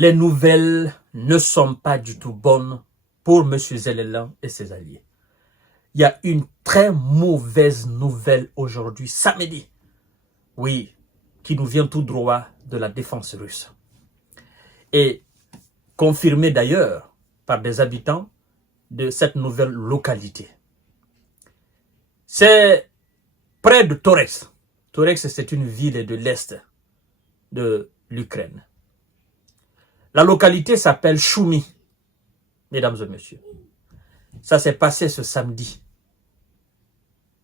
Les nouvelles ne sont pas du tout bonnes pour M. Zelensky et ses alliés. Il y a une très mauvaise nouvelle aujourd'hui, samedi. Oui, qui nous vient tout droit de la défense russe. Et confirmée d'ailleurs par des habitants de cette nouvelle localité. C'est près de Toretsk. Toretsk, c'est une ville de l'Est de l'Ukraine. La localité s'appelle Choumi, mesdames et messieurs. Ça s'est passé ce samedi.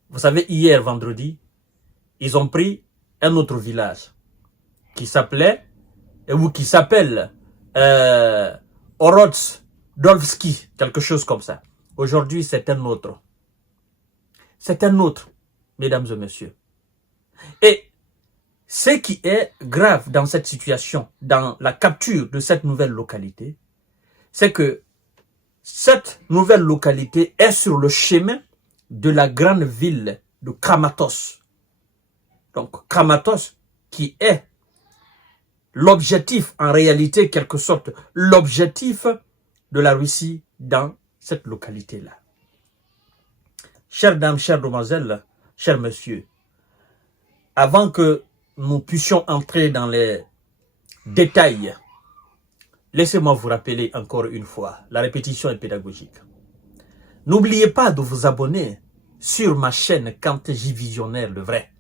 Vous savez, hier, vendredi, ils ont pris un autre village qui s'appelait, ou qui s'appelle Orodsdolski, quelque chose comme ça. Aujourd'hui, c'est un autre. C'est un autre, mesdames et messieurs. Et ce qui est grave dans cette situation, dans la capture de cette nouvelle localité, c'est que cette nouvelle localité est sur le chemin de la grande ville de Kramatorsk. Donc Kramatorsk qui est l'objectif, en réalité, quelque sorte, l'objectif de la Russie dans cette localité-là. Chères dames, chères demoiselles, chers messieurs, avant que nous puissions entrer dans les détails, laissez-moi vous rappeler encore une fois, la répétition est pédagogique. N'oubliez pas de vous abonner sur ma chaîne Kanté J Visionnaire, le vrai.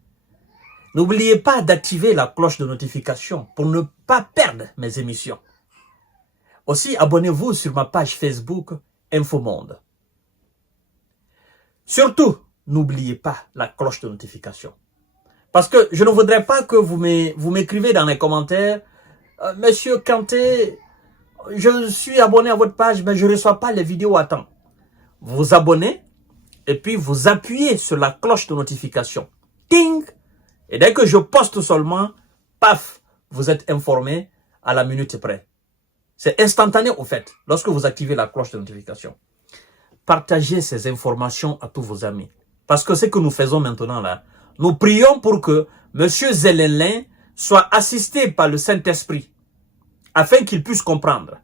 N'oubliez pas d'activer la cloche de notification pour ne pas perdre mes émissions. Aussi, abonnez-vous sur ma page Facebook Infomonde. Surtout, n'oubliez pas la cloche de notification. Parce que je ne voudrais pas que vous m'écrivez dans les commentaires « Monsieur Kanté, je suis abonné à votre page, mais je ne reçois pas les vidéos à temps. » Vous vous abonnez et puis vous appuyez sur la cloche de notification. Ting! Et dès que je poste seulement, paf, vous êtes informé à la minute près. C'est instantané au fait, lorsque vous activez la cloche de notification. Partagez ces informations à tous vos amis. Parce que ce que nous faisons maintenant là, nous prions pour que M. Zelensky soit assisté par le Saint-Esprit, afin qu'il puisse comprendre.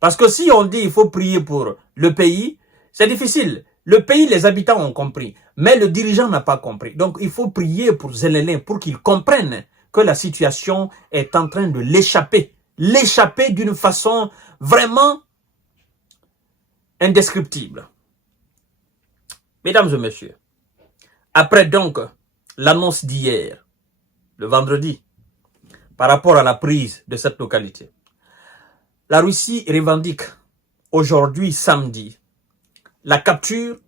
Parce que si on dit qu'il faut prier pour le pays, c'est difficile. Le pays, les habitants ont compris, mais le dirigeant n'a pas compris. Donc, il faut prier pour Zelensky pour qu'il comprenne que la situation est en train de l'échapper. L'échapper d'une façon vraiment indescriptible. Mesdames et messieurs, après donc l'annonce d'hier, le vendredi, par rapport à la prise de cette localité, la Russie revendique aujourd'hui, samedi, la capture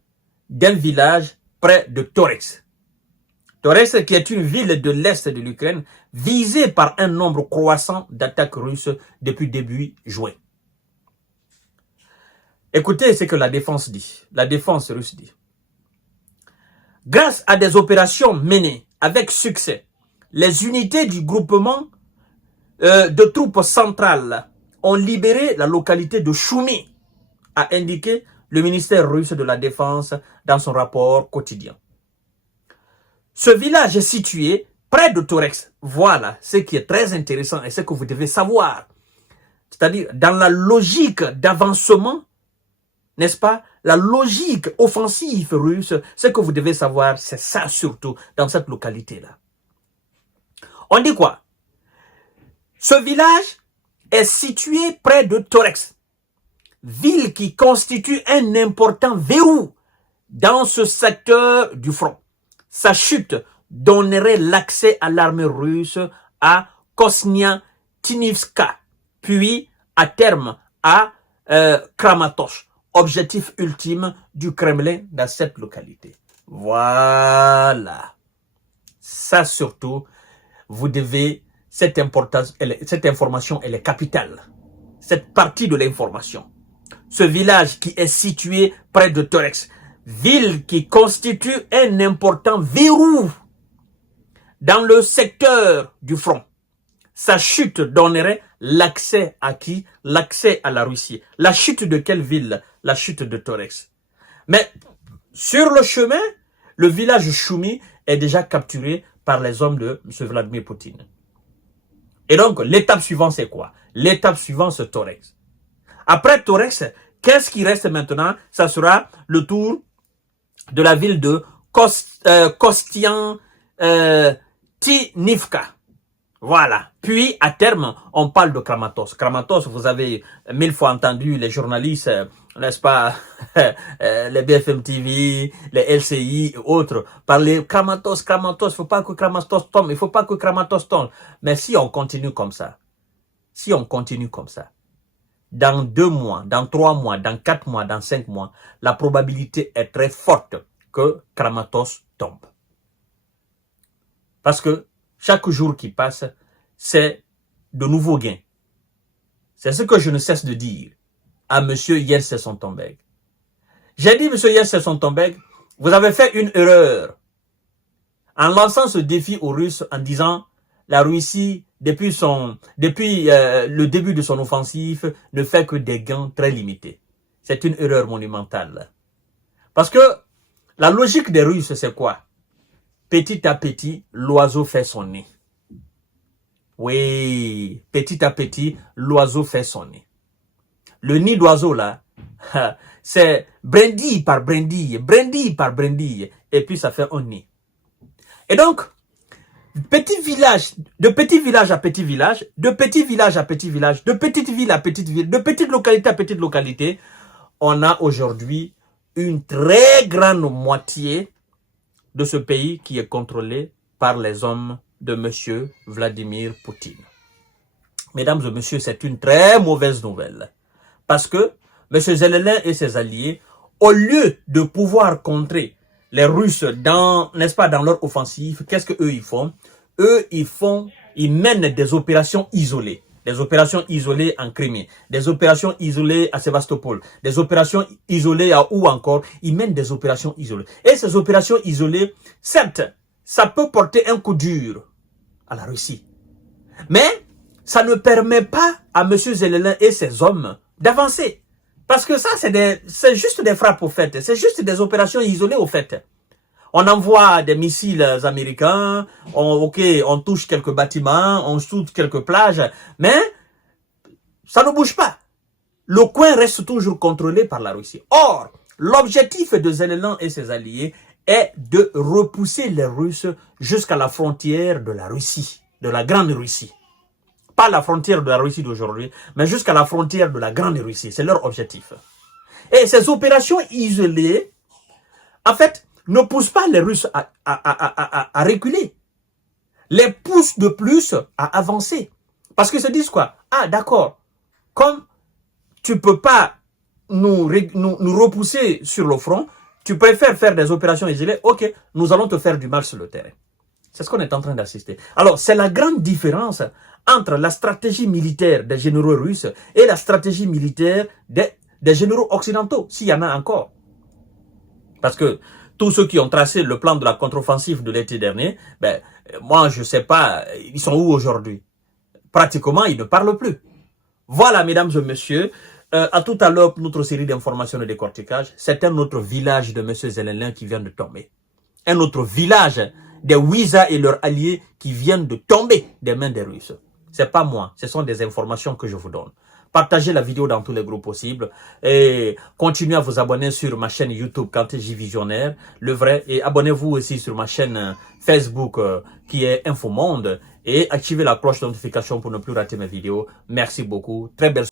d'un village près de Toretsk. Toretsk qui est une ville de l'Est de l'Ukraine visée par un nombre croissant d'attaques russes depuis début juin. Écoutez ce que la défense dit, la défense russe dit. Grâce à des opérations menées avec succès, les unités du groupement de troupes centrales ont libéré la localité de Choumi, a indiqué le ministère russe de la Défense dans son rapport quotidien. Ce village est situé près de Toretsk. Voilà ce qui est très intéressant et ce que vous devez savoir. C'est-à-dire dans la logique d'avancement, n'est-ce pas? La logique offensive russe, ce que vous devez savoir, c'est ça surtout dans cette localité-là. On dit quoi? Ce village est situé près de Toretsk, ville qui constitue un important verrou dans ce secteur du front. Sa chute donnerait l'accès à l'armée russe à Kosniatinivka, puis à terme à Kramatorsk, objectif ultime du Kremlin dans cette localité. Voilà. Ça surtout, vous devez, cette information, elle est capitale. Cette partie de l'information. Ce village qui est situé près de Toretsk, ville qui constitue un important verrou dans le secteur du front. Sa chute donnerait l'accès à qui? L'accès à la Russie. La chute de quelle ville? La chute de Toretsk. Mais sur le chemin, le village Choumi est déjà capturé par les hommes de M. Vladimir Poutine. Et donc, l'étape suivante, c'est quoi? L'étape suivante, c'est Torex. Après Torex, qu'est-ce qui reste maintenant? Ça sera le tour de la ville de Kostian Tinivka. Voilà. Puis, à terme, on parle de Kramatorsk. Kramatorsk, vous avez 1000 fois entendu les journalistes, n'est-ce pas, les BFM TV, les LCI et autres, parler Kramatorsk, Kramatorsk, il ne faut pas que Kramatorsk tombe, il ne faut pas que Kramatorsk tombe. Mais si on continue comme ça, dans 2 mois, dans 3 mois, dans 4 mois, dans 5 mois, la probabilité est très forte que Kramatorsk tombe. Parce que chaque jour qui passe, c'est de nouveaux gains. C'est ce que je ne cesse de dire à M. Jens Stoltenberg. J'ai dit, M. Jens Stoltenberg, vous avez fait une erreur en lançant ce défi aux Russes en disant la Russie, depuis le début de son offensive, ne fait que des gains très limités. C'est une erreur monumentale. Parce que la logique des Russes, c'est quoi? Petit à petit, l'oiseau fait son nid. Oui, petit à petit, l'oiseau fait son nid. Le nid d'oiseau, là, c'est brindille par brindille, brindille par brindille, et puis ça fait un nid. Et donc, petit village, de petit village à petit village, de petit village à petit village, de petite ville à petite ville, de petite localité à petite localité, on a aujourd'hui une très grande moitié de ce pays qui est contrôlé par les hommes de M. Vladimir Poutine. Mesdames et messieurs, c'est une très mauvaise nouvelle. Parce que M. Zelensky et ses alliés, au lieu de pouvoir contrer les Russes n'est-ce pas, dans leur offensive, qu'est-ce qu'eux ils font? Eux, ils mènent des opérations isolées. Des opérations isolées en Crimée, des opérations isolées à Sébastopol, des opérations isolées à où encore? Ils mènent des opérations isolées. Et ces opérations isolées, certes, ça peut porter un coup dur à la Russie. Mais ça ne permet pas à M. Zelensky et ses hommes d'avancer. Parce que ça, c'est juste des frappes au fait. C'est juste des opérations isolées au fait. On envoie des missiles américains, on touche quelques bâtiments, on shoot quelques plages, mais ça ne bouge pas. Le coin reste toujours contrôlé par la Russie. Or, l'objectif de Zelensky et ses alliés est de repousser les Russes jusqu'à la frontière de la Russie, de la Grande Russie. Pas la frontière de la Russie d'aujourd'hui, mais jusqu'à la frontière de la Grande Russie. C'est leur objectif. Et ces opérations isolées, en fait, ne poussent pas les Russes à reculer. Les poussent de plus à avancer. Parce qu'ils se disent quoi? Ah, d'accord. Comme tu ne peux pas nous repousser sur le front, tu préfères faire des opérations isolées, ok, nous allons te faire du mal sur le terrain. C'est ce qu'on est en train d'assister. Alors, c'est la grande différence entre la stratégie militaire des généraux russes et la stratégie militaire des généraux occidentaux, s'il y en a encore. Parce que tous ceux qui ont tracé le plan de la contre-offensive de l'été dernier, ben, moi, je ne sais pas, ils sont où aujourd'hui? Pratiquement, ils ne parlent plus. Voilà, mesdames et messieurs, à tout à l'heure, notre série d'informations de décortiquage. C'est un autre village de M. Zelensky qui vient de tomber. Un autre village des Wiza et leurs alliés qui viennent de tomber des mains des Russes. C'est pas moi, ce sont des informations que je vous donne. Partagez la vidéo dans tous les groupes possibles et continuez à vous abonner sur ma chaîne YouTube Kanté J Visionnaire, le vrai, et abonnez-vous aussi sur ma chaîne Facebook qui est Infomonde et activez la cloche de notification pour ne plus rater mes vidéos. Merci beaucoup, très belle